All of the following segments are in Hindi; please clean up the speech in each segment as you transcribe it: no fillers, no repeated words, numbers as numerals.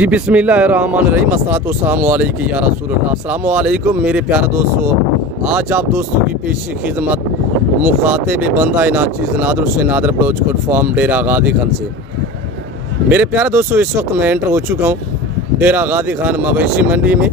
जी बिस्मिल्लाहिर्रहमानिर्रहीम अस्सलातु अलैका या रसूलल्लाह। अस्सलामु अलैकुम मेरे प्यारे दोस्तों, आज आप दोस्तों की पेशी खिदमत मुखातिब बंदा नाचीज़ नादर से नादर अप्रोच कोड फॉर्म डेरा गादी खान से। मेरे प्यारे दोस्तों, इस वक्त मैं एंटर हो चुका हूँ डेरा गादी खान मवेशी मंडी में।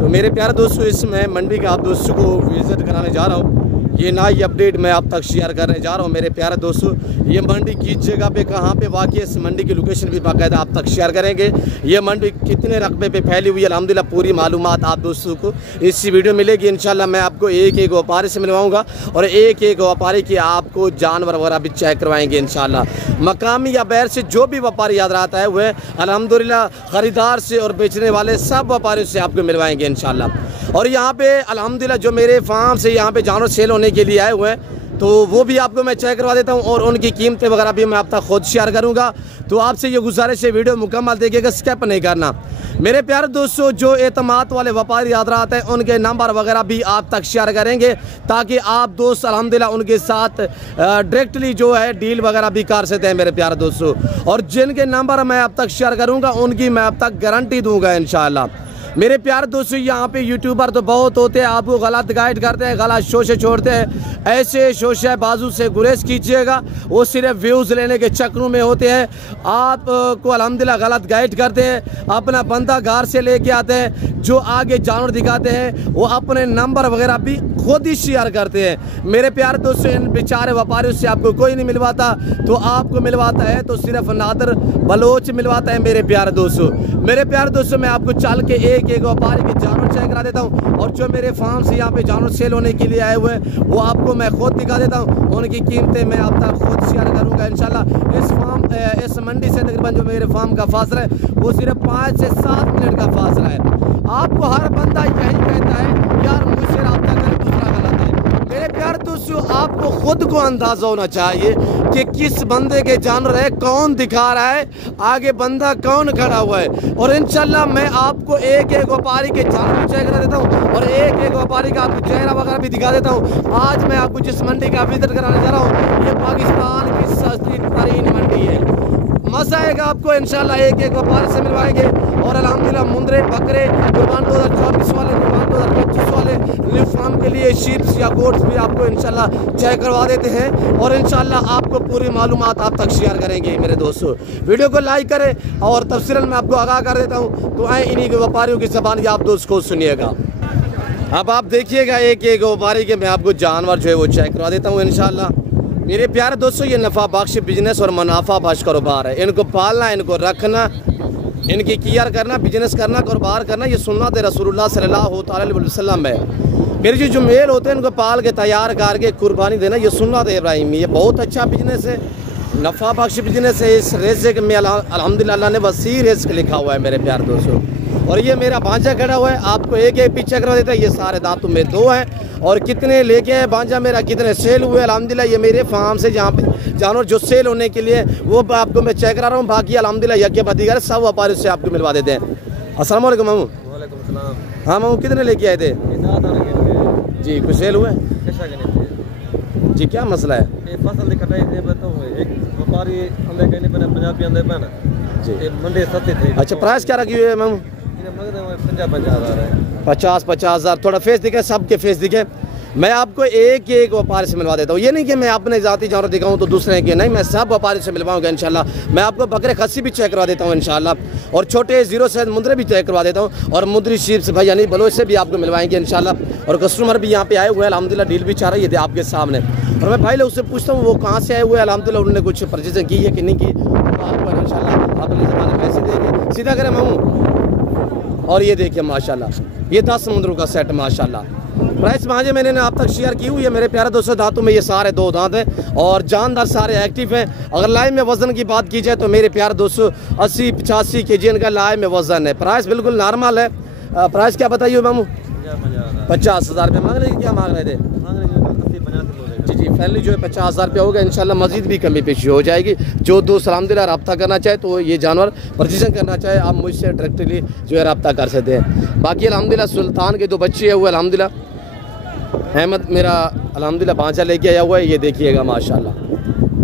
तो मेरे प्यारे दोस्तों, इसमें मंडी का आप दोस्तों को विज़िट कराने जा रहा हूँ। ये नई अपडेट मैं आप तक शेयर करने जा रहा हूँ। मेरे प्यारे दोस्तों, ये मंडी किस जगह पे कहाँ पे वाक़ई, इस मंडी की लोकेशन भी बाकायदा आप तक शेयर करेंगे। ये मंडी कितने रकबे पे फैली हुई है, अल्हम्दुलिल्लाह पूरी मालूमात आप दोस्तों को इस वीडियो मिलेगी। इंशाल्लाह मैं आपको एक एक व्यापारी से मिलवाऊंगा और एक एक व्यापारी की आपको जानवर वगैरह भी चेक करवाएंगे इंशाल्लाह। मकामी या बैर से जो भी व्यापारी याद रहता है वह अल्हम्दुलिल्लाह ख़रीदार से और बेचने वाले सब व्यापारियों से आपको मिलवाएंगे इंशाल्लाह। और यहाँ पे अल्हम्दुलिल्लाह जो मेरे फार्म से यहाँ पे जानवर सेल होने के लिए आए हुए हैं, तो वो भी आपको मैं चेक करवा देता हूँ और उनकी कीमतें वगैरह भी मैं आप तक खुद शेयर करूँगा। तो आपसे ये गुजारिश है, वीडियो मुकम्मल देखिएगा, स्किप नहीं करना। मेरे प्यारे दोस्तों, जो एतमाद वाले व्यापारी याद रहते हैं उनके नंबर वगैरह भी आप तक शेयर करेंगे, ताकि आप दोस्त अल्हम्दुलिल्लाह उनके साथ डायरेक्टली जो है डील वगैरह भी कर सकते हैं मेरे प्यारे दोस्तों। और जिनके नंबर मैं आप तक शेयर करूँगा उनकी मैं आप तक गारंटी दूँगा इंशाअल्लाह। मेरे प्यारे दोस्तों, यहाँ पे यूट्यूबर तो बहुत होते हैं, आपको गलत गाइड करते हैं, गलत शोशे छोड़ते हैं। ऐसे शोशे बाजू से गुरेज कीजिएगा, वो सिर्फ व्यूज़ लेने के चक्रों में होते हैं। आपको अल्हम्दुलिल्लाह गलत गाइड करते हैं, अपना बंदा घर से लेके आते हैं, जो आगे जानवर दिखाते हैं वो अपने नंबर वगैरह भी खुद ही शेयर करते हैं। मेरे प्यारे दोस्तों, इन बेचारे व्यापारियों से आपको कोई नहीं मिलवाता, तो आपको मिलवाता है तो सिर्फ नादर बलोच मिलवाता है मेरे प्यारे दोस्तों। मेरे प्यारे दोस्तों, मैं आपको चल के एक एक व्यापारी के जानवर चेक करा देता हूँ, और जो मेरे फार्म से यहाँ पे जानवर सेल होने के लिए आए हुए हैं वो आपको मैं खुद दिखा देता हूँ। उनकी कीमतें मैं आप तक खुद शेयर करूँगा इंशाल्लाह। इस मंडी से तकरीबन जो मेरे फार्म का फासला है वो सिर्फ 5 से 7 मिनट का फासला है। आपको हर बंदा यही कहता है, यार मुझसे रब्ता करे, दूसरा गलत है। मेरे प्यारे दोस्तों, आपको खुद को अंदाज़ा होना चाहिए कि किस बंदे के जानवर है, कौन दिखा रहा है, आगे बंदा कौन खड़ा हुआ है। और इंशाल्लाह मैं आपको एक एक व्यापारी के जानवर चेक करा देता हूँ और एक एक व्यापारी का आपको चेहरा वगैरह भी दिखा देता हूँ। आज मैं आपको जिस मंडी का विजिट कराने जा रहा हूँ, ये पाकिस्तान की सस्ती तरीन मंडी है। मज़ा आएगा आपको इंशाल्लाह, एक एक व्यापारी से मिलवाएंगे। और अल्हम्दुलिल्लाह मुंदरे बकरे कुर्बान 2024 वाले, कुर्बान 2025 वाले न्यू फार्म के लिए शीप्स या गोट्स भी आपको इंशाल्लाह चेक करवा देते हैं। और इंशाल्लाह आपको पूरी मालूमात आप तक शेयर करेंगे मेरे दोस्तों। वीडियो को लाइक करें और तफसीलन मैं आपको आगाह कर देता हूँ, तो आए इन्हीं के व्यापारियों की ज़बान आप दोस्त को सुनिएगा। अब आप देखिएगा एक एक व्यापारी के मैं आपको जानवर जो है वो चेक करवा देता हूँ इंशाल्लाह। मेरे प्यारे दोस्तों, ये नफ़ा बख्श बिजनेस और मुनाफा बख्श कारोबार है। इनको पालना, इनको रखना, इनकी केयर करना, बिजनेस करना, कारोबार करना, ये सुन्नत रसूलुल्लाह सल्लल्लाहु अलैहि वसल्लम है। फिर जो मेल होते हैं इनको पाल के तैयार करके कुर्बानी देना, ये सुन्नत इब्राहिमी। ये बहुत अच्छा बिजनेस है, नफ़ा बख्श बिजनेस है। इस रिज़्क़ में अल्हम्दुलिल्लाह अल्लाह ने वसी रिज़्क़ लिखा हुआ है मेरे प्यारे दोस्तों। और ये मेरा भांजा खड़ा हुआ है, आपको एक एक पीछे करवा देता है। ये सारे दांतों में 2 हैं। और कितने लेके आए भांजा मेरा, कितने सेल हुए अल्हम्दुलिल्लाह। ये मेरे फार्म से जहाँ पे जानवर जो सेल होने के लिए वो आपको मैं चेक करा रहा हूँ। बाकी अल्हम्दुलिल्लाह यज्ञ बदीगर सब व्यापारी से आपको मिलवा देते हैं। अस्सलाम वालेकुम मामू। वालेकुम सलाम। हाँ मामू, कितने लेके आए थे जी? कुछ सेल हुए जी? क्या मसला है? फसल की कटाई दे बताऊं, एक व्यापारी अंदर कहने पर पंजाबी अंदर पे ना जी मंडी सस्ती थी। अच्छा, प्राइस क्या रखी हुई है मामू? 50,000 है। 50,000 थोड़ा फेस दिखे, सबके फेस दिखे। मैं आपको एक एक व्यापारी से मिलवा देता हूँ। ये नहीं कि मैं अपने ज़ाती जानवर दिखाऊँ तो दूसरे के नहीं, मैं सब व्यापारी से मिलवाऊँगा इंशाल्लाह। मैं आपको बकरे खस्सी भी चेक करवा देता हूँ इंशाल्लाह, और छोटे 0 से मुंदरे भी चेक करवा देता हूँ, और मुंदरी शीप्स भाई यानी बलोच से भी आपको मिलवाएंगे इंशाल्लाह। और कस्टमर भी यहाँ पे आए हुए हैं अल्हम्दुलिल्लाह, डील भी चाह रही है आपके सामने। और मैं भाई लोग उससे पूछता हूँ वो कहाँ से आए हुए हैं अल्हम्दुलिल्लाह, उन्होंने कुछ परचेजिंग की है कि नहीं की, तो आपको इंशाल्लाह अपने ज़माने में ऐसे देंगे। सीधा करें मामू। और ये देखिए माशाल्लाह, ये 10 मुंदरों का सेट माशाल्लाह। प्राइस भांजे मैंने आप तक शेयर की हुई है मेरे प्यारे दोस्तों। दांतों में ये सारे 2 दांत हैं और जानदार सारे एक्टिव हैं। अगर लाइव में वज़न की बात की जाए तो मेरे प्यारे दोस्तों 80-85 kg इनका लाइव में वज़न है। प्राइस बिल्कुल नॉर्मल है। प्राइस क्या बताइए मामू? 50,000 रुपये मांग रहे हैं। क्या मांग रहे थे जी? जी फैमिली जो है 50,000 रुपये होगा इंशाल्लाह। मज़ीद भी कमी पेशी हो जाएगी। जो दोस्त अल्हम्दुलिल्लाह रब्ता करना चाहे तो ये जानवर परचेजिंग करना चाहे, आप मुझसे डायरेक्टली जो है रब्ता कर सकते हैं। बाकी अल्हम्दुलिल्लाह सुल्तान के 2 बच्चे हैं वो अल्हम्दुलिल्लाह। अहमद मेरा अल्हम्दुलिल्लाह भांजा लेके आया हुआ है, ये देखिएगा माशाल्लाह।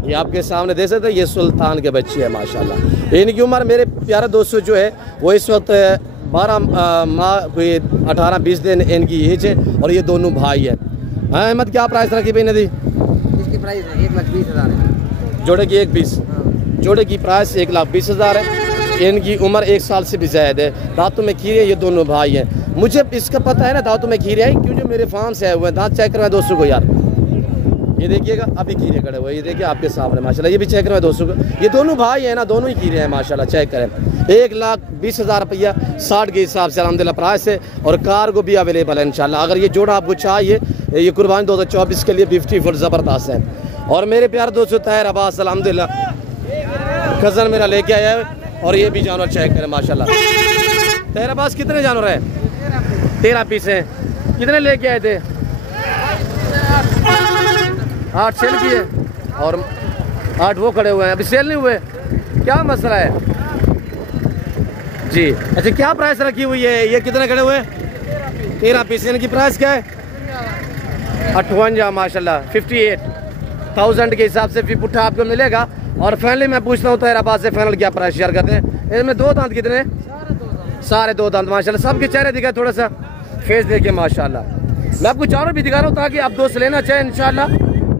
ये आपके सामने देख सकते हैं, ये सुल्तान के बच्चे हैं माशाल्लाह। इनकी उम्र मेरे प्यारे दोस्तों जो है वो इस वक्त 12 माह कोई 18-20 दिन इनकी एज है और ये दोनों भाई है। हाँ अहमद, क्या प्राइस रखी भाई नदी? इसकी प्राइस है 1,20,000 है। जोड़े की 1,20,000, जोड़े की प्राइस 1,20,000 है। इनकी उम्र 1 साल से भी ज़्यादा है। दांतों में खीरे, ये दोनों भाई हैं। मुझे इसका पता है ना दांतों में खीरे हैं, क्यों जो मेरे फार्म से आए हुए हैं। दांत चेक करवाए दोस्तों को यार, ये देखिएगा अभी खीरे खड़े हुए, ये देखिए आपके सामने माशाल्लाह। ये भी चेक करवाए दोस्तों को, ये दोनों भाई हैं ना, दोनों ही खीरे हैं माशाल्लाह। चेक करें 1,20,000 रुपया 60 के हिसाब से अल्हम्दुलिल्लाह प्राइस है और कार्गो भी अवेलेबल है इंशाल्लाह। अगर ये जोड़ा आपको चाहिए, ये कुर्बानी 2024 के लिए 50 फुट ज़बरदस्त है। और मेरे प्यारे दोस्तों ताहिर अब्बास अल्हम्दुलिल्लाह कज़न मेरा लेके आया है और ये भी जानवर चेक करें माशाल्लाह। तेरे पास कितने जानवर हैं? 13 पीस हैं। कितने लेके आए थे? 8 सेल किए और 8 वो खड़े हुए हैं, अभी सेल नहीं हुए। क्या मसला है जी? अच्छा, क्या प्राइस रखी हुई है? ये कितने खड़े हुए? 13 पीस। इनकी प्राइस क्या है? 58 माशाल्लाह। 58,000 के हिसाब से फिर पुट्ठा आपको मिलेगा। और फाइनली मैं पूछता हूँ तेरा पास से फाइनल क्या प्राइस शेयर करते हैं? इसमें 2 दांत कितने? सारे 2 दांत माशाल्लाह। सबके चेहरे दिखाए, थोड़ा सा फेस देखिए माशाल्लाह। मैं आपको चारों भी दिखा रहा हूँ ताकि आप दोस्त लेना चाहें इंशाल्लाह।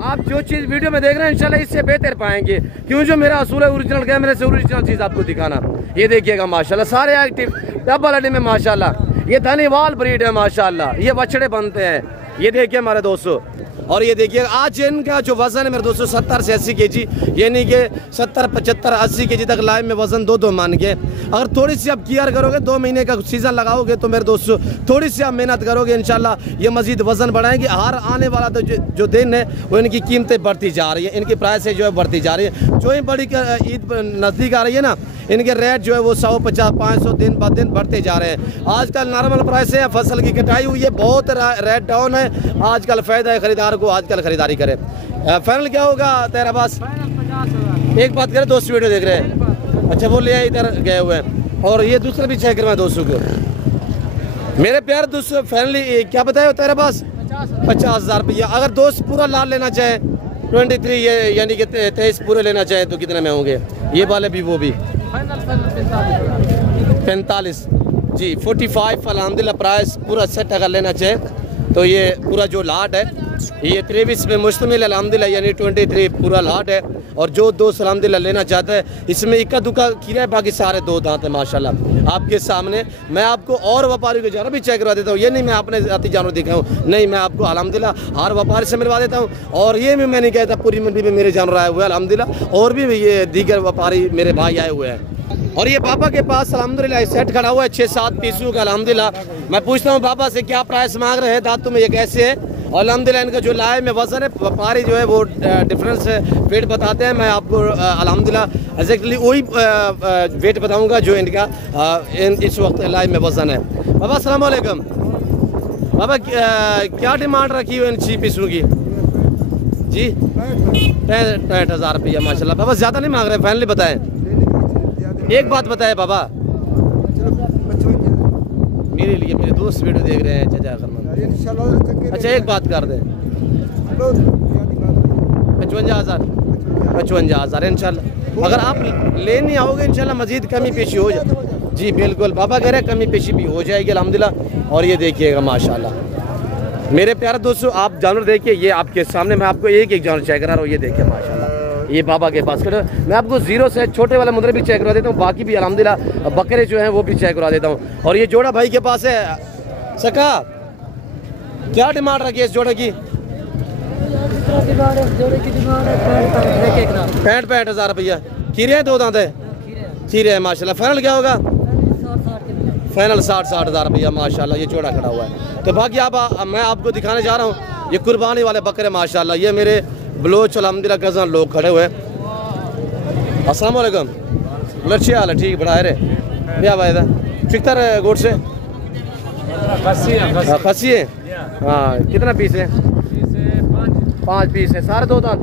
आप जो चीज़ वीडियो में देख रहे हैं इंशाल्लाह इससे बेहतर पाएंगे, क्यों जो मेरा असूल है ओरिजिनल कैमरे से ओरिजिनल चीज़ आपको दिखाना। ये देखिएगा माशाल्लाह, सारे एक्टिव डबल अड्डे में माशाल्लाह। ये धनीवाल ब्रीड है माशाल्लाह, ये बछड़े बनते हैं। ये देखिए हमारे दोस्तों। और ये देखिए आज इनका जो वजन है मेरे दोस्तों 70 से 80 kg, यानी कि 70, 75, 80 kg तक लाइव में वजन 2 मान के। अगर थोड़ी सी आप केयर करोगे, 2 महीने का सीजन लगाओगे तो मेरे दोस्तों थोड़ी सी आप मेहनत करोगे इंशाल्लाह ये मजीद वजन बढ़ाएंगे। हर आने वाला तो जो दिन है वो इनकी कीमतें बढ़ती जा रही है, इनकी प्राइसें जो है बढ़ती जा रही है। जो ही बड़ी ईद नज़दीक आ रही है ना, इनके रेट जो है वो 150, 500 दिन ब दिन बढ़ते जा रहे हैं। आजकल नॉर्मल प्राइस है, फसल की कटाई हुई है, बहुत रेट डाउन है। आजकल फ़ायदा है खरीदार को, आजकल खरीदारी करें। फाइनल क्या होगा तेरा पास? एक बात करें, दोस्त वीडियो देख रहे हैं। अच्छा, वो ले आए इधर गए हुए हैं। और ये दूसरा भी चेक करवाए दोस्तों को। मेरे प्यारे दोस्तों फाइनली क्या बताया तेरे पास? 50,000 रुपया। अगर दोस्त पूरा लाल लेना चाहे 23 ये यानी कि 23 पूरे लेना चाहे तो कितने में होंगे? ये वाले भी वो भी 45 जी 45 अल्हम्दुलिल्लाह प्राइस। पूरा सेट अगर लेना चाहे तो ये पूरा जो लाट है ये 23 में मुश्तमिल अल्हम्दुलिल्लाह, यानी 23 पूरा लाट है। और जो दोस्त अल्हम्दुलिल्लाह लेना चाहता है, इसमें इक्का दुक्का खीरा है, बाकी सारे 2 दांत है माशाल्लाह आपके सामने। मैं आपको और व्यापारी को जानवर भी चेक करवा देता हूँ। ये नहीं मैं अपने जाती जानवर दिखाऊँ, नहीं, मैं आपको अल्हम्दुलिल्लाह हर व्यापारी से मिलवा देता हूँ। और ये भी मैं नहीं कहता पूरी मंडी में मेरे जानवर आए हुए हैं अल्हम्दुलिल्लाह, और भी ये दीगर व्यापारी मेरे भाई आए हुए हैं। और ये पापा के पास अल्हम्दुलिल्लाह सेट खड़ा हुआ है 6-7 पीसों का अल्हम्दुलिल्लाह। मैं पूछता हूँ पापा से क्या प्राइस मांग रहे हैं, दांतों में ये कैसे है? और अल्हम्दुलिल्लाह इनका जो लाइव में वजन है, व्यापारी जो है वो डिफरेंस वेट बताते हैं। मैं आपको अल्हम्दुलिल्लाह एग्जैक्टली वही वेट बताऊंगा जो इनका इस वक्त लाइव में वजन है। बाबा अस्सलाम वालेकुम। बाबा क्या डिमांड रखी हुई इन 6 पीसों की? जी 65,000 रुपया माशाल्लाह। बाबा ज़्यादा नहीं मांग रहे, फाइनली बताएं। एक बात बताए बाबा, मेरे लिए मेरे दोस्त वीडियो देख रहे हैं चाचा खरमान। अच्छा एक बात कर दें, 55,000 इंशाल्लाह। अगर आप लेने आओगे इंशाल्लाह मजीद कमी पेशी हो जाए। जी बिल्कुल, बाबा कह रहे हैं कमी पेशी भी हो जाएगी अल्हम्दुलिल्लाह। और ये देखिएगा माशाल्लाह मेरे प्यारे दोस्तों, आप जानवर देखिए, ये आपके सामने मैं आपको एक जानवर चेक करा रहा हूँ। ये देखिए माशाल्लाह, ये बाबा के पास खड़े। मैं आपको 0 से छोटे वाले मुद्रे भी चेक करवा देता हूँ, बाकी भी अल्हम्दुलिल्लाह बकरे जो हैं वो भी चेक करवा देता हूँ। और ये जोड़ा भाई के पास है। सका क्या डिमांड रखी है इस जोड़े की? 65,000 रुपया। खीरे हैं 2 दांत है? खीरे है माशाल्लाह। फाइनल क्या होगा? फाइनल 60,000 रुपया माशाल्लाह। ये जोड़ा खड़ा हुआ है। तो बाकी मैं आपको दिखाने जा रहा हूँ ये कुर्बानी वाले बकरे माशाल्लाह। ये मेरे बलोच अल्हम्दुलिल्लाह कज़न लोग खड़े हुए। अस्सलाम वालेकुम। लच्छी हाल है? ठीक बड़ा है रे क्या भाई फिक्तर गोट से खसी है? हाँ कितना पीस है? 5 पीस है। सारे 2 दांत?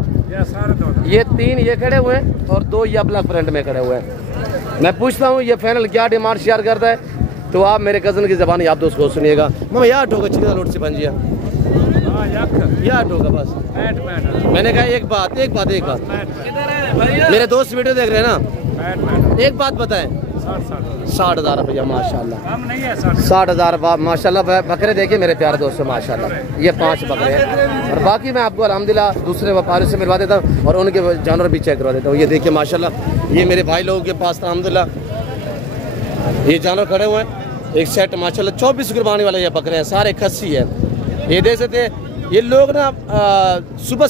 ये 3 ये खड़े हुए हैं और 2 ये ब्लैक प्रिंट में खड़े हुए हैं। मैं पूछता हूँ ये फाइनल क्या डिमांड शेयर करता है, तो आप मेरे कज़न की ज़बानी आप दोस्त को सुनिएगा। मैं यार ठोक अच्छी तरह लोट से बन जिया या 8 होगा बस। मैंने कहा एक बात मेरे दोस्त वीडियो देख रहे हैं ना, एक बात बताएं, 60,000 रुपया माशाल्लाह, 60,000 माशाल्लाह। बकरे देखिए मेरे प्यारे दोस्तों माशाल्लाह, ये 5 बकरे हैं और बाकी मैं आपको अल्हम्दुलिल्लाह दूसरे व्यापारियों से मिलवा देता हूँ और उनके जानवर भी चेक करवा देता हूँ। ये देखिए माशाल्लाह, ये मेरे भाई लोगों के पास अल्हम्दुलिल्लाह ये जानवर खड़े हुए हैं, एक सेट माशाल्लाह 24 कुर्बानी वाले ये बकरे हैं, सारे खस्सी है। ये देख सकते हैं, ये लोग ना सुबह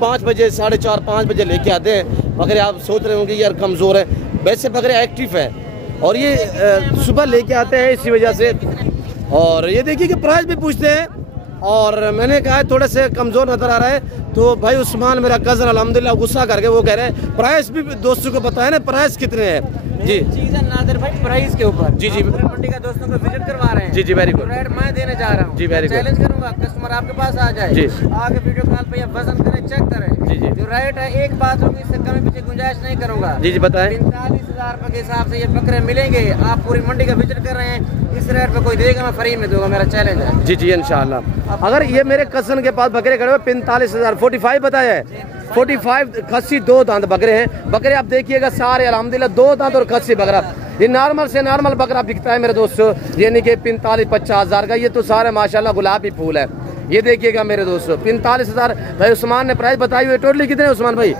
5 बजे 4:30 5 बजे लेके आते हैं बकरे। आप सोच रहे होंगे यार कमज़ोर है, वैसे बकरे एक्टिव है और ये सुबह लेके आते हैं इसी वजह से। और ये देखिए कि प्राइस भी पूछते हैं और मैंने कहा है थोड़े से कमज़ोर नज़र आ रहा है तो भाई उस्मान मेरा कज़न अल्हम्दुलिल्लाह गुस्सा करके वो कह रहे हैं प्राइस भी दोस्तों को बताया ना प्राइस कितने हैं जी। चीज़ है नादिर भाई प्राइस के ऊपर। जी जी मंडी का दोस्तों को विजिट करवा रहे हैं। जी जी वेरी गुड। रेट मैं देने जा रहा हूँ जी वेरी गुड। चैलेंज करूंगा कस्टमर आपके पास आ जाए जी। आगे वीडियो कॉल पे या वजन करें चेक करें जी जी। जो रेट है एक बात होगी, इससे कमी पीछे गुंजाइश नहीं करूंगा। जी जी बताएं। 45,000 रुपए के हिसाब से ये बकरे मिलेंगे। आप पूरी मंडी का विजिट कर रहे हैं, इस रेट पे कोई देगा मैं फ्री में दूंगा, मेरा चैलेंज है। जी जी इंशाल्लाह। अगर ये मेरे कज़न के पास बकरे खड़े हुए 45,000 45 बताया है, 45 खस्सी 2 दांत बकरे हैं। बकरे आप देखिएगा सारे अल्हम्दुलिल्लाह 2 दांत और खस्सी बकरा। ये नॉर्मल से नॉर्मल बकरा बिकता है मेरे दोस्तों, यानी कि 45-50,000 का। ये तो सारे माशाल्लाह गुलाबी फूल है। ये देखिएगा मेरे दोस्तों 45,000 भाई उस्मान ने प्राइस बताई हुई। टोटली कितने उस्मान भाई?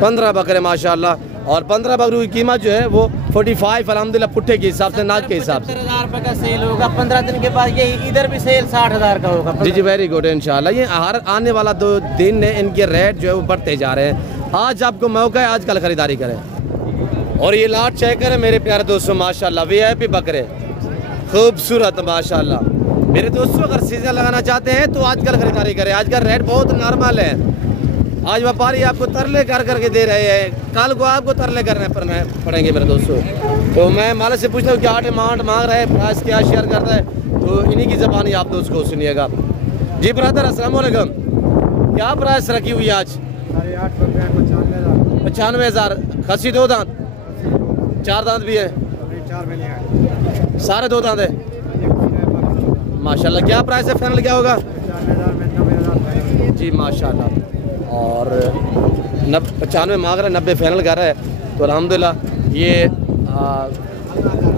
15 बकरे माशाल्लाह। और 15 बकरों की कीमत जो है वो 45 अल्हम्दुलिल्लाह पुट्ठे के हिसाब से, नाक के हिसाब से 75,000 रुपए का सेल होगा। 15 दिन के बाद ये इधर भी सेल 60,000 का होगा। जी जी वेरी गुड इंशाल्लाह। ये हर आने वाला 2 दिन में इनके रेट जो है वो बढ़ते जा रहे हैं। आज आपको मौका है, आज कल खरीदारी करें। और ये लाट चेक करें मेरे प्यारे दोस्तों माशाल्लाह, VIP बकरे खूबसूरत माशाल्लाह। मेरे दोस्तों अगर सीजन लगाना चाहते हैं तो आजकल खरीदारी करें, आजकल रेट बहुत नॉर्मल है। आज व्यापारी आपको तरले कर करके दे रहे हैं, कल को आपको तरले करने पड़ेंगे मेरे दोस्तों। तो मैं मालिक से पूछता हूँ कि 8 अमाउंट मांग रहा है, प्राइस क्या शेयर करता है, तो इन्हीं की ज़बानी आप दोस्त को सुनिएगा। जी ब्रदर अस्सलाम वालेकुम, क्या प्राइस रखी हुई आज? 95,000 खस्सी 2 दांत, 4 दांत भी है, सारे 2 दांत है माशाल्लाह। क्या प्राइस है, फाइनल क्या होगा? जी माशाल्लाह। और 95 मांग रहा है, 90 फाइनल कर रहा है। तो अल्हम्दुलिल्लाह ये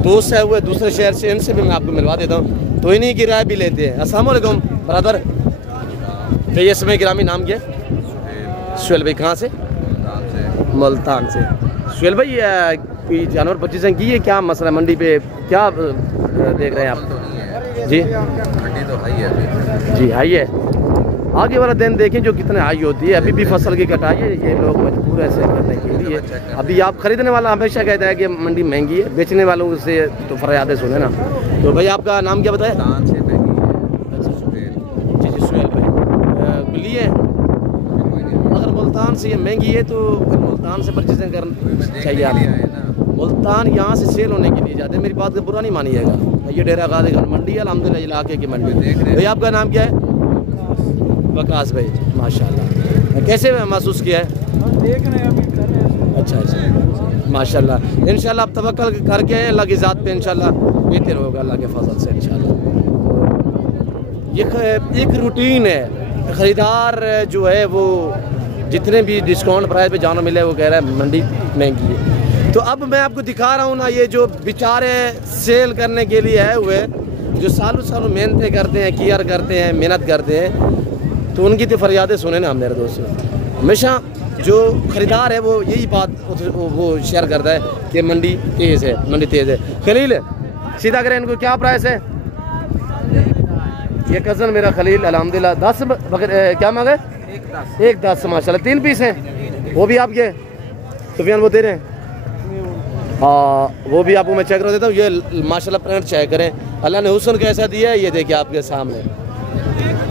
दोस्त है वो दूसरे शहर से, इनसे भी मैं आपको मिलवा देता हूँ, तो इन्हीं की राय भी लेते हैं। अस्सलाम वालेकुम ब्रदर। तो ये समय गिरामी नाम क्या? सुहेल भाई कहाँ से? मुल्तान से। सुहेल भाई जानवर परचेजिंग की है, क्या मसला है मंडी पे, क्या देख रहे हैं आप? जी मंडी तो हाई है अभी। जी हाई है। आगे वाला दिन देखें जो कितने हाई होती है। अभी भी फसल की कटाई है, ये लोग मजबूर है ऐसे करने के लिए। अभी आप खरीदने वाला हमेशा कहता है कि मंडी महंगी है, बेचने वालों से तो फरियादें सुने ना। तो भाई आपका नाम क्या बताया? जी जी सुहेल भाई लिए। अगर मुल्तान से ये महंगी है तो फिर मुल्तान से परचेजिंग करना चाहिए आप। मुल्तान यहाँ से सेल होने के लिए जाते हैं, मेरी बात का बुरा नहीं मानिएगा। ये डेरा गाजी खान मंडी है अल्हम्दुलिल्लाह इलाके की मंडी। भाई आपका नाम क्या है? वकास भाई माशाल्लाह। कैसे महसूस किया है? अच्छा अच्छा माशाल्लाह। इंशाल्लाह आप तवक्कल करके आए अल्लाह की ज़ात पे, इंशाल्लाह बेहतर होगा अल्लाह के फजल से इंशाल्लाह। ये एक रूटीन है, ख़रीदार जो है वो जितने भी डिस्काउंट प्राइस पे जाना मिले वो कह रहा है मंडी महंगी है। तो अब मैं आपको दिखा रहा हूँ ना, ये जो बेचारे सेल करने के लिए आए हुए, जो सालों सालों मेहनतें करते हैं, केयर करते हैं, मेहनत करते हैं, तो उनकी तो फरियादें सुने ना मेरे दोस्तों। हमेशा जो ख़रीदार है वो यही बात वो शेयर करता है कि मंडी तेज़ है, मंडी तेज़ है। खलील सीधा करें, इनको क्या प्राइस है? ये कज़न मेरा खलील अल्हम्दुलिल्लाह 10 क्या मांगे? 1-10 माशाल्लाह। 3 पीस हैं, वो भी आपके सुफियान वो दे रहे हैं। हाँ वो भी आपको मैं चेक कर देता हूँ। ये माशाल्लाह प्रिंट चेक करें, अल्लाह ने हुस्न कैसा दिया है, ये देखिए आपके सामने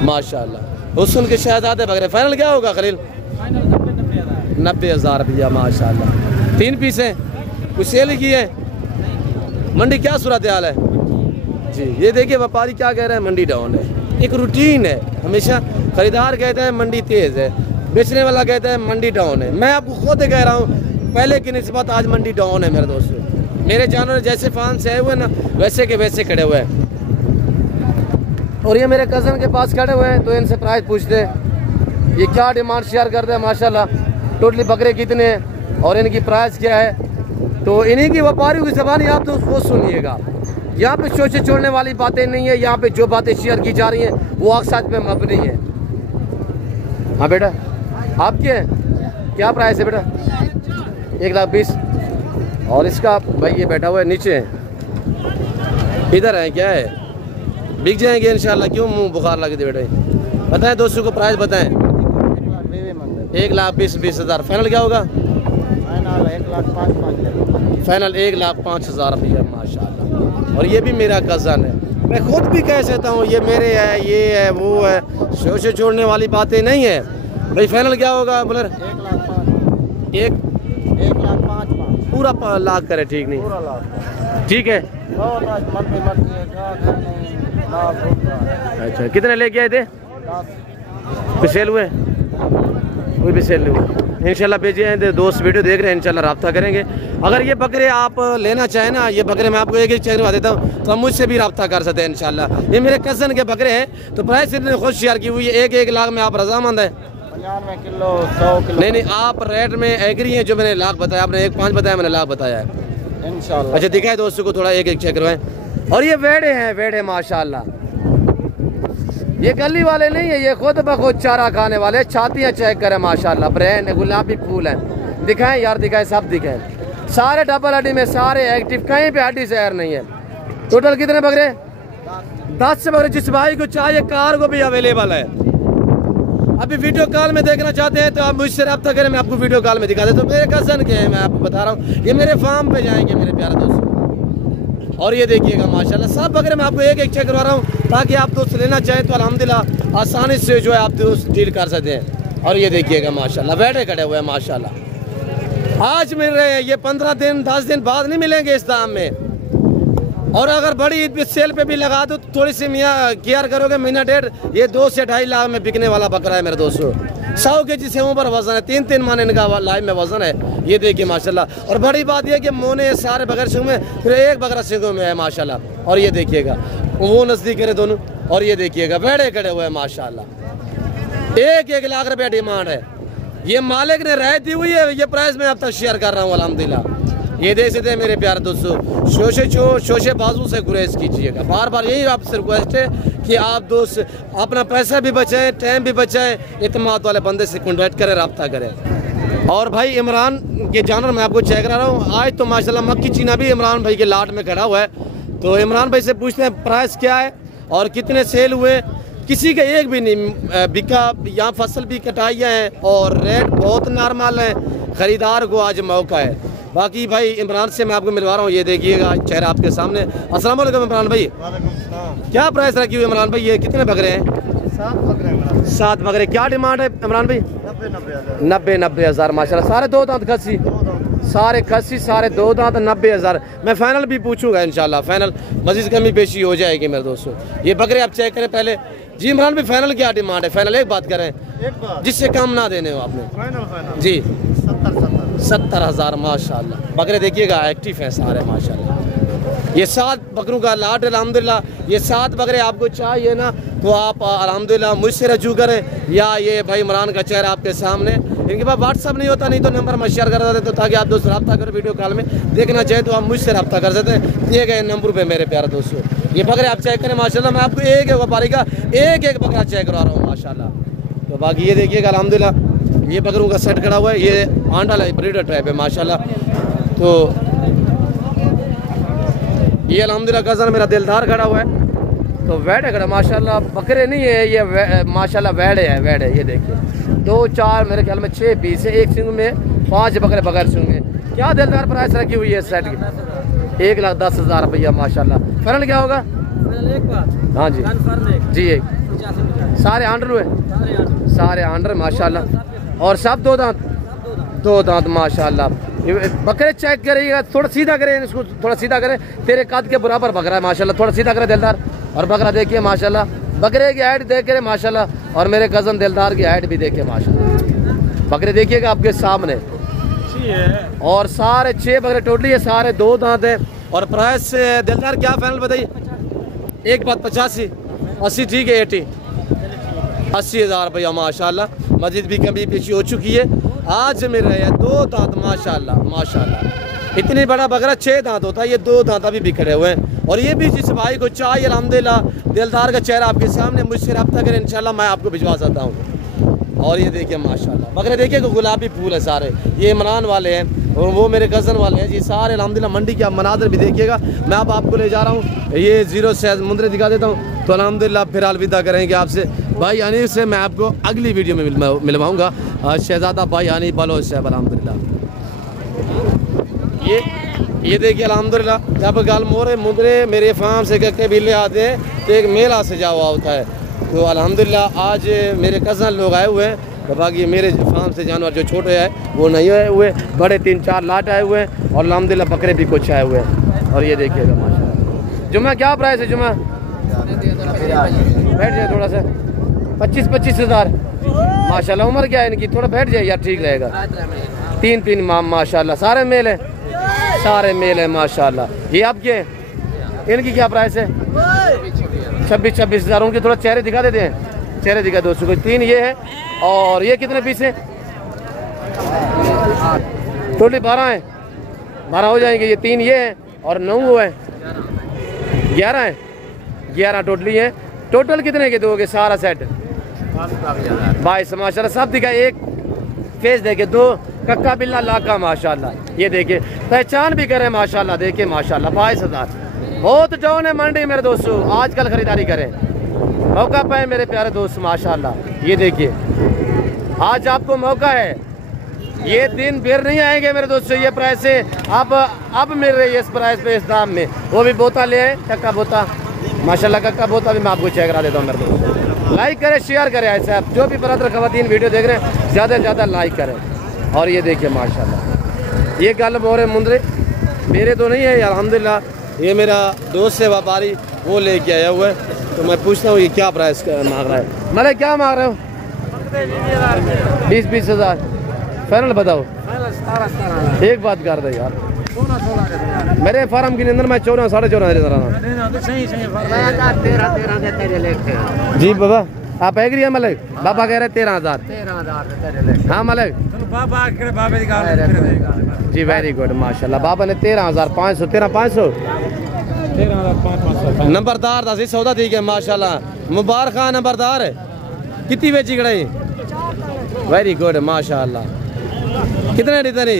माशाल्लाह हुस्न के शहजादे बकरे। फाइनल क्या होगा खलील? 90,000 रुपया माशाल्लाह। 3 पीस हैं, कुछ सेल की है। मंडी क्या सूरत हाल है जी? ये देखिए व्यापारी क्या कह रहे हैं, मंडी डाउन है। एक रूटीन है, हमेशा खरीदार कहता है मंडी तेज़ है, बेचने वाला कहता है मंडी डाउन है। मैं आपको खुद कह रहा हूँ पहले की निस्बत आज मंडी डाउन है मेरे दोस्तों। मेरे जानवर जैसे फान से आए हुए ना वैसे के वैसे खड़े हुए हैं। और ये मेरे कज़न के पास खड़े हुए हैं, तो इनसे प्राइस पूछते हैं ये क्या डिमांड शेयर करते हैं माशाल्लाह, टोटली बकरे कितने हैं और इनकी प्राइस क्या है। तो इन्हीं की व्यापारियों की ज़बानी आप तो वो सुनिएगा। यहाँ पे चोचे छोड़ने वाली बातें नहीं है, यहाँ पे जो बातें शेयर की जा रही हैं वो हक सच पे मबनी है। हाँ बेटा, आपके क्या प्राइस है बेटा? 1,20,000। और इसका भाई ये बैठा हुआ है नीचे है, इधर है, क्या है, बिक जाएंगे इंशाल्लाह। क्यों मुंह बुखार लगे थे बेटे? बताएं दोस्तों को प्राइस बताएं। 1,20,000 फाइनल क्या होगा? फाइनल 1,05,000 रुपया माशाल्लाह। और ये भी मेरा कज़न है, मैं खुद भी कह सकता हूँ ये मेरे है, ये है, वो है, शोशे छोड़ने वाली बातें नहीं है भाई। फाइनल क्या होगा बोलर? 1,05,000 पूरा लाख करे, ठीक नहीं? ठीक है। अच्छा, कितने लेके आए थे? सेल हुए? कोई भी सेल नहीं हुआ। इंशाल्लाह भेजे हैं, दोस्त वीडियो देख रहे हैं, इंशाल्लाह रब्ता करेंगे। अगर ये बकरे आप लेना चाहें ना, ये बकरे मैं आपको एक चेक करवा देता हूँ, तो आप मुझसे भी रब्ता कर सकते हैं इंशाल्लाह। ये मेरे कज़न के बकरे हैं, तो प्राइस इतने खुद शेयर की हुई है। 1 लाख में आप रजामंद है? 95 किलो 100 किलो। नहीं, आप रेट में एग्री हैं? जो मैंने लाख बताया, आपने 1,5 बताया, मैंने लाख बताया है इंशाल्लाह। अच्छा, दिखाए दोस्तों को थोड़ा एक चेक करवाएं। और ये वेड़े हैं, वेड़े माशाल्लाह, ये गली वाले नहीं है, ये खुद ब खुद चारा खाने वाले। छातियाँ चेक करें माशाल्लाह, ब्रांड गुलाबी फूल हैं। दिखाएं यार, दिखाएं, सब दिखाएं। सारे डबल हड्डी में, सारे एक्टिव, कहीं पे हड्डी से एर नहीं है। टोटल कितने बकरे? 10 बकरे। जिस भाई को चाहिए कार को भी अवेलेबल है। अभी वीडियो कॉल में देखना चाहते हैं तो आप मुझसे रब्ता करें, मैं आपको वीडियो कॉल में दिखा देता हूँ। मेरे कज़न के हैं, मैं आपको बता रहा हूँ, ये मेरे फार्म पे जाएंगे मेरे प्यारे दोस्तों। और ये देखिएगा माशाल्लाह, सब बकरे मैं आपको एक चेक करवा रहा हूँ, ताकि आप दोस्त लेना चाहें तो अल्हम्दुलिल्लाह आसानी से जो है आप दोस्त डील कर सकते हैं। और ये देखिएगा माशाल्लाह, बैठे खड़े हुए हैं माशाल्लाह। आज मिल रहे हैं, ये 15 दिन 10 दिन बाद नहीं मिलेंगे इस दाम में। और अगर बड़ी ईद पे सेल पे भी लगा दो तो थोड़ी सी मियाँ केयर करोगे, महीना डेढ़, ये 2 से 2.5 लाख में बिकने वाला बकरा है मेरे दोस्तों। 100 के से ऊपर वजन है, 3 मन इनका लाइव में वजन है। ये देखिए माशाल्लाह। और बड़ी बात यह कि मोने सारे बगैर सिंह में, फिर एक बकरा सिंह में है माशाल्लाह। और ये देखिएगा वो नज़दीक है दोनों। और ये देखिएगा बेड़े खड़े हुए हैं माशाल्लाह। 1 लाख रुपया डिमांड है। ये मालिक ने राय दी हुई है, ये प्राइस मैं अब तक शेयर कर रहा हूँ अल्हम्दुलिल्लाह। ये देख सकते हैं मेरे प्यारे दोस्तों, शोशे बाजू से गुरेज कीजिएगा। बार बार यही आपसे रिक्वेस्ट है कि आप दोस्त अपना पैसा भी बचाएं, टाइम भी बचाएं, इत्मीनान वाले बंदे से कॉन्टैक्ट करें, रब्ता करें। और भाई इमरान के जानवर मैं आपको चेक करा रहा हूँ। आज तो माशाल्लाह मक्की चीना भी इमरान भाई के लाट में खड़ा हुआ है। तो इमरान भाई से पूछते हैं प्राइस क्या है और कितने सेल हुए। किसी का एक भी नहीं बिका, यहाँ फसल भी कटाइयाँ हैं और रेट बहुत नॉर्मल है। ख़रीदार को आज मौका है। बाकी भाई इमरान से मैं आपको मिलवा रहा हूँ, ये देखिएगा चेहरा आपके सामने। अस्सलाम वालेकुम इमरान भाई, क्या प्राइस रखी हुई इमरान भाई? ये कितने बकरे हैं? 7 बकरे। क्या डिमांड है इमरान भाई? 90 हज़ार माशाल्लाह। सारे 2 दांत खस्सी, सारे खस्सी, सारे 2 दांत, 90 हज़ार। मैं फाइनल भी पूछूंगा इंशाल्लाह, फाइनल मजीद कमी पेशी हो जाएगी मेरे दोस्तों। ये बकरे आप चेक करें पहले। जी इमरान भाई फाइनल क्या डिमांड है? फाइनल एक बात करें, जिससे कम ना देने हो आपने। जी 70 हज़ार माशाल्लाह। बकरे देखिएगा एक्टिव हैं सारे माशाल्लाह। ये 7 बकरों का लाट अल्हम्दुलिल्लाह। ये 7 बकरे आपको चाहिए ना तो आप अल्हम्दुलिल्लाह मुझसे रजू करें, या ये भाई इमरान का चेहरा आपके सामने। इनके पास व्हाट्सअप नहीं होता, नहीं तो नंबर मैं शेयर कर देता, तो ताकि आप दोस्त रब्ता करें। वीडियो कॉल में देखना चाहे तो आप मुझसे रब्ता कर सकते हैं दिए गए नंबर पे मेरे प्यारे दोस्तों। ये बकरे आप चेक करें माशाल्लाह। मैं आपको एक व्यापारी का एक बकरा चेक करवा रहा हूँ माशाल्लाह। तो बाकी ये देखिएगा अल्हम्दुलिल्लाह, ये बकरों का सेट खड़ा हुआ है। ये आंडा ब्रीडर टाइप है माशाल्लाह। तो ये अल्हम्दुलिल्लाह कज़न मेरा दिलदार खड़ा हुआ है। तो वैड है खड़ा माशाल्लाह। बकरे नहीं है ये माशाल्लाह, वैड़े है, वैड़ है। ये देखिए 2 4 मेरे ख्याल में 6 पीस है। एक सिंग में 5 बकरे बगैर सिंग में। क्या दिलदार प्राइस रखी हुई है इस सेट की? 1,10,000 रुपया माशाल्लाह। फाइनल क्या होगा? हाँ जी जी, एक सारे आंडर हुए, सारे आंडर माशाल्लाह। और सब 2 दांत, 2 दांत माशाल्लाह। बकरे चेक करिएगा, थोड़ा सीधा करें इसको, थोड़ा सीधा करें। तेरे कद के बराबर बकरा है माशाल्लाह। थोड़ा सीधा करें दिलदार। और बकरा देखिए माशाल्लाह, बकरे की हाइट देख कर माशाल्लाह। और मेरे कज़न दिलदार की हाइट भी देखिए माशाल्लाह। बकरे देखिएगा आपके सामने। और सारे 6 बकरे टोटली है, सारे 2 दांत है। और प्राइस दिलदार क्या फाइनल बताइए? 1 बात 85। 80 ठीक है, 80,000 रुपया माशाल्लाह। मस्जिद भी कभी पीछे हो चुकी है। आज मिल रहे हैं 2 दांत माशाल्लाह माशाल्लाह। इतनी बड़ा बकरा 6 दांत होता है, ये 2 दांत अभी बिखरे हुए हैं। और ये भी जिस भाई को चाहिए अल्हम्दुलिल्लाह दिलदार का चेहरा आपके सामने, मुझसे रब्ता करें, इंशाल्लाह मैं आपको भिजवा सकता हूँ। और ये देखिए माशाल्लाह बकरे देखिए गुलाबी फूल है सारे, ये इमरान वाले हैं और वो मेरे कज़न वाले हैं। ये सारे अल्हम्दुलिल्लाह मंडी के आप मनाज़र भी देखिएगा। मैं अब आपको ले जा रहा हूँ, ये 0 से मुंदरे दिखा देता हूँ। तो अल्हम्दुलिल्लाह फिर अलविदा करेंगे आपसे। भाई हनीफ से मैं आपको अगली वीडियो में मिलवाऊँगा। शहज़ादा भाई हनीफ बलोच साहब अल्हम्दुलिल्लाह। ये देखिए अल्हम्दुलिल्लाह जब गल मोरे मुंदरे मेरे फार्म से कक्के बिल्ले आते हैं तो एक मेला सजा हुआ होता है। तो अल्हम्दुलिल्लाह आज मेरे कज़न लोग आए हुए हैं, तो बाकी मेरे फार्म से जानवर जो छोटे हैं वो नहीं आए हुए, बड़े 3-4 लाट आए हुए हैं और अल्हम्दुलिल्लाह बकरे भी कुछ आए हुए हैं। और ये देखिएगा माशाल्लाह। जुम्मा क्या प्राइस है जुम्मा? बैठ जाए थोड़ा सा, 25-25 हज़ार माशाल्लाह। उम्र क्या है इनकी? थोड़ा बैठ जाए यार, ठीक रहेगा। 3 माशाल्लाह, सारे मेल है, सारे मेल है माशाल्लाह। ये आपके हैं, इनकी क्या प्राइस है? 26 हज़ार। उनके थोड़ा चेहरे दिखा देते हैं, चेहरे दिखा दोस्तों को। 3 ये है और ये कितने पीस है? टोटली 12 है, 12 हो जाएंगे। ये 3 ये है और 9 वो है, 11 है, 11 टोटली है। टोटल कितने के दोगे सारा सेट? 22 माशाल्लाह। सब दिखा, एक फेस देखे, 2 कक्का बिल्ला लाका माशाल्लाह। ये देखिए पहचान भी करें माशाल्लाह, देखिए माशाल्लाह। 22 हज़ार बहुत डाउन है मंडी मेरे दोस्तों, आजकल खरीदारी करें, मौका पाए मेरे प्यारे दोस्त माशाल्लाह। ये देखिए आज आपको मौका है, ये दिन फिर नहीं आएंगे मेरे दोस्तों। ये प्राइस से अब मिल रही है इस प्राइस पे, इस दाम में। वो भी बोता ले आए, कक्का बोता माशाल्लाह। कक्का बोता भी मैं आपको चेक करा देता हूँ मेरे दोस्तों। लाइक करें, शेयर करें, ऐसे आप जो भी बरादर ख़वातीन वीडियो देख रहे हैं ज़्यादा से ज़्यादा लाइक करें। और ये देखिए माशाल्लाह ये गल मोरे मुंदरे मेरे तो नहीं है अल्हम्दुलिल्लाह, ये मेरा दोस्त है व्यापारी, वो लेके आया हुआ है। तो मैं पूछता हूँ ये क्या प्राइस मांग रहा है? मतलब क्या मांग रहे हो? 20 हज़ार फाइनल बताओ। एक बात कर दे यार, मेरे फार्म के अंदर मैं 14 साढ़े 14 जी बाबा। आप एग्री है मलिक? बाबा कह रहे 13,000। हाँ मलिक जी, वेरी गुड माशाल्लाह। बाबा ने 13,500 13,500 नंबरदार था सौदा ठीक है माशाल्लाह। मुबारक खान नंबरदार है। कितनी बेची कड़ाई? वेरी गुड माशाल्लाह। कितने इतनी?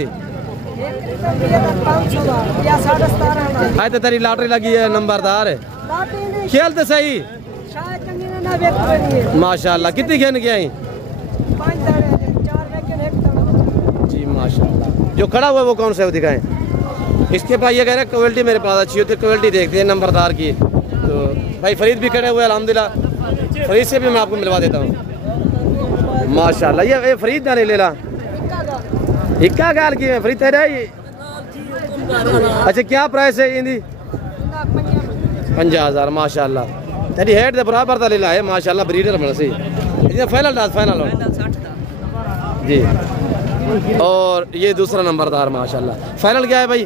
आज तो तेरी लॉटरी लगी है नंबरदार है। खेल तो सही माशाल्लाह। कितनी खेल के आई जी माशाल्लाह। जो खड़ा हुआ वो कौन सा दिखाएं? इसके पास ये कह रहे क्वालिटी मेरे पास अच्छी होती है, क्वालिटी देखते हैं नंबरदार की। तो भाई फरीद भी खड़े हुए अल्हम्दुलिल्लाह, फरीद से भी मैं आपको मिलवा देता हूँ माशाल्लाह। ये फरीद का नहीं ले ला, इक्का गाल की है फरीद तेरा ये। अच्छा क्या प्राइस है इनकी? 50,000 माशाल्लाह। तेरी हेड दे बराबर का ले ला है माशाल्लाह, ब्रीडर बन सी। ये फाइनल डाल फाइनल जी। और ये दूसरा नंबरदार माशाल्लाह। फाइनल क्या है भाई?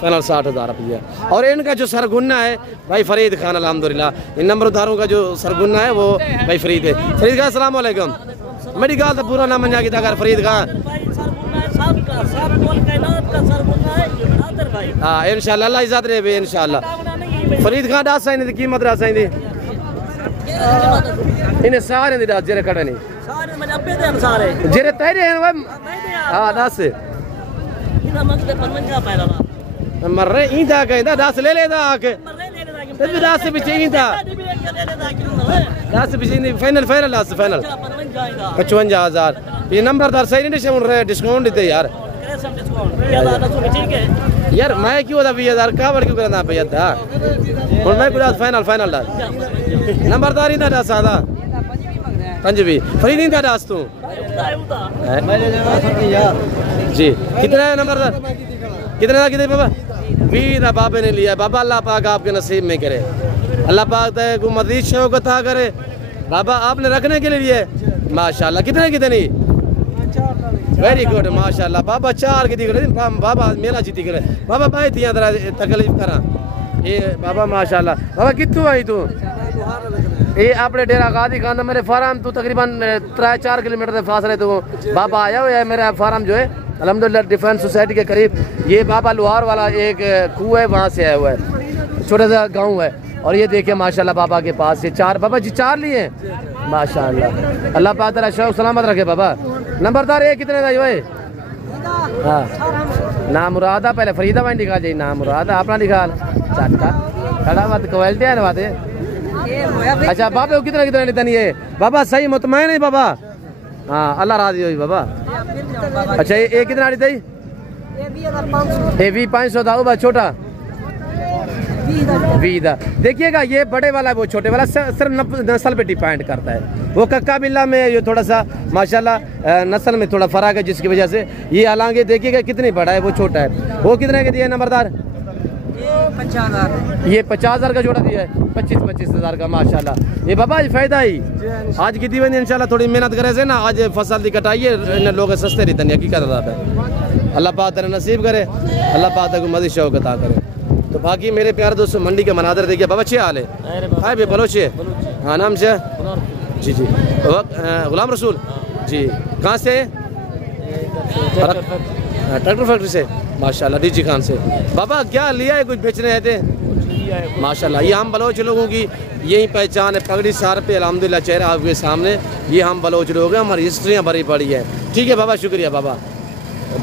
फाइनल 60,000 रुपया। और इनका जो सरगुन्ना है भाई फरीद खान अल्हम्दुलिल्लाह। इन नंबरदारों का जो सरगुन्ना है वो भाई फरीद है। फरीद खान अस्सलाम वालेकुम। मेरी गाल तो पूरा नाम मंजा की फरीद खान। हाँ इंशाल्लाह अल्लाह इज़्ज़त रहे भाई इंशाल्लाह। फरीद खान दास साईं दी कीमत रास साईं दी इन्हें सारे दी दास जेरे कटनी सारे मैं अब्बे दे सारे जेरे तेरे हैं वो। हां दास इना मंगते 55 पैसा मर रहे इंदा कहंदा दास ले ले दा आके ते दास भी चाहिए था दास भी चाहिए। फाइनल फाइनल दास फाइनल 55,000। ये नंबरदार सही नहीं सुन रहे, डिस्काउंट देते यार। यार मैं क्यों था 20,000 का क्यों करना भैया था और मैं कुछ फाइनल फाइनल डाल नंबरदारी ना डाल सादा पंजवी फरीद नहीं था डास तू जी। कितना है नंबरदार? कितने कितने बाबा? 20 बाबे ने लिया। बाबा अल्लाह पाक आपके नसीब में करे, अल्लाह पाक को मजीद शौकत था करे। बाबा आपने रखने के लिए माशाल्लाह। कितने कितनी? वेरी गुड माशाल्लाह। बाबा 4 की दिख रही बाबा मेला जीती करे बाबा भाई तिया तरह तकलीफ करा ये बाबा माशाल्लाह। बाबा कितों आई तू? ये अपने डेरा गादी खान मेरे फार्म तो तकरीबन 3-4 किलोमीटर के फासले तो बाबा आया हुआ है। मेरा फार्म जो है अल्हम्दुलिल्लाह डिफेंस सोसाइटी के करीब, ये बाबा लोहार वाला एक कुआं है, वहाँ से आया हुआ है, छोटा सा गाँव है। और ये देखिए माशाल्लाह बाबा के पास ये 4 बाबा जी 4 लिए हैं माशाल्लाह। अल्लाह पाक तेरा शौक सलामत रखे बाबा। नंबरदार ये कितने का जो है? हाँ नाम मुरादा, पहले फरीदा भाई निकाल जाइए, नाम मुरादा अपना निकाल चाटा खड़ा बात क्वालिटी है ना बात है। अच्छा बाबा को कितना कितना लेता नहीं है बाबा? सही मुतमैन है बाबा? हाँ अल्लाह राजी हो बाबा। अच्छा ये कितना लेता है? ये भी 500 था वो छोटा वीदा। देखिएगा ये बड़े वाला वो छोटे वाला सिर्फ नस्ल पे डिपेंड करता है। वो कक्का बिल्ला में ये थोड़ा सा माशाल्लाह नस्ल में थोड़ा फर्क है, जिसकी वजह से ये हालांकि देखिएगा कितनी बड़ा है, वो छोटा है। वो कितने का दिया है नंबरदार? ये 50,000 का जोड़ा दिया है, 25,000 का माशाल्लाह। ये बाबा आज फायदा ही आज की दीवानी इंशाल्लाह थोड़ी मेहनत करे से ना, आज फसल की कटाई है लोग सस्ते रहते नहीं हकीकत। अल्लाह पाक तेरा नसीब करे, अल्लाह पाक तेरे को मज़ीद शौक अता करे। तो बाकी मेरे प्यारे दोस्तों मंडी के मनाजर देखिए बाबा। अच्छे हाल है हाय भाई बलोच है? हाँ नाम से जी जी गुलाम रसूल जी। कहाँ से? ट्रैक्टर फैक्ट्री से माशाल्लाह, डीजी खान से। बाबा क्या लिया है, कुछ बेचने आए थे? माशाल्लाह ये हम बलोच लोगों की यही पहचान है, पगड़ी सार पे अल्हम्दुलिल्लाह चेहरा आपके सामने, ये हम बलोच लोग हैं, हमारी हिस्ट्रियाँ भरी पड़ी है। ठीक है बाबा, शुक्रिया बाबा।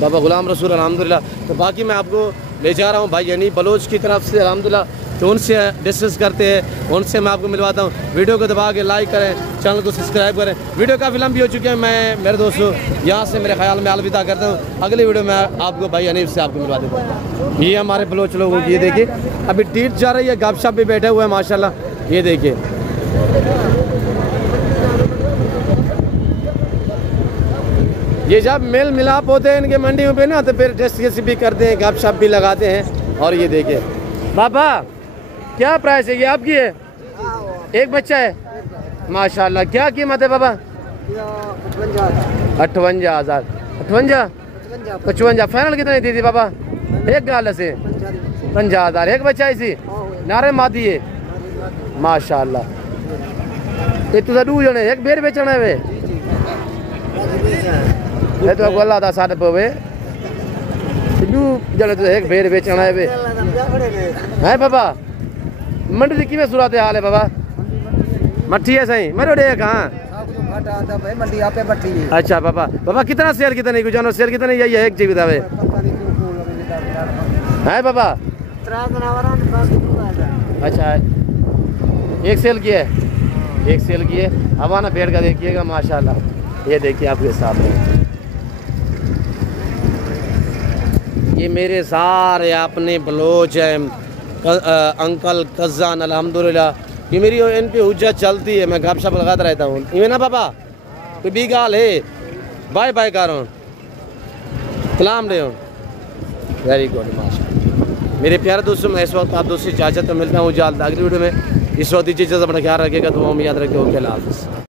बाबा गुलाम रसूल अल्हम्दुलिल्लाह। तो बाकी मैं आपको ले जा रहा हूँ भाई यानी बलोच की तरफ से अल्हम्दुलिल्लाह, तो उनसे डिस्कस करते हैं, उनसे मैं आपको मिलवाता हूँ। वीडियो को दबा के लाइक करें, चैनल को सब्सक्राइब करें। वीडियो काफ़ी लंबी हो चुकी है, मैं मेरे दोस्तों यहाँ से मेरे ख्याल में अलविदा करता हूँ। अगली वीडियो में आपको भाई अनीफ से आपको मिलवा देता हूँ। ये हमारे बलोच लोगों की, ये देखिए अभी टीट जा रही है, गपशप भी बैठे हुए हैं माशाल्लाह। ये देखिए ये जब मेल मिलाप होते हैं इनके मंडियों पे ना, तो फिर डिस्कस भी करते हैं, गपशप भी लगाते हैं। और ये देखिए बाबा क्या प्राइस है? ये आपकी है? एक बच्चा है माशाल्लाह। क्या कीमत है बाबा? 58,000 55 फाइनल कितने दी थी बाबा? एक गाल से 50,000 एक बच्चा इसी नारे मादी है माशाल्लाह। ये तो दू जने एक बेर बेचना है वे तो अल्लाह दा साथ पवे दू जने तो एक बेर बेचना है वे है बाबा। मंडी की सूरत हाल है बाबा? मट्ठी है सही मेरे डे कहाँ? अच्छा बाबा बाबा कितना सेल कितना नहीं, जानवर सेल कितना नहीं, यही है एक जी बतावे है बाबा? अच्छा एक सेल की है, एक सेल की है। हवाना पेड़ का देखिएगा माशाल्लाह। ये देखिए आपके सामने ये मेरे सारे अपने बलोच हैं, अंकल कज़ान अल्हम्दुलिल्लाह। ये मेरी इन पे हुज्जत चलती है, मैं गपशप लगाता रहता हूँ। इवें ना बाबा कोई भी गाल है बाय बाय कर सलाम दे। वेरी गुड माशाल्लाह। मेरे प्यारे दोस्तों मैं इस वक्त आप दोस्तों से इजाज़त मिलता हूँ जल्द अगली वीडियो में। इस वक्त दीजिए इजाज़त, अपना ख्याल रखिएगा, दुआ में याद रखिए। ओके अल्लाह हाफ़िज़।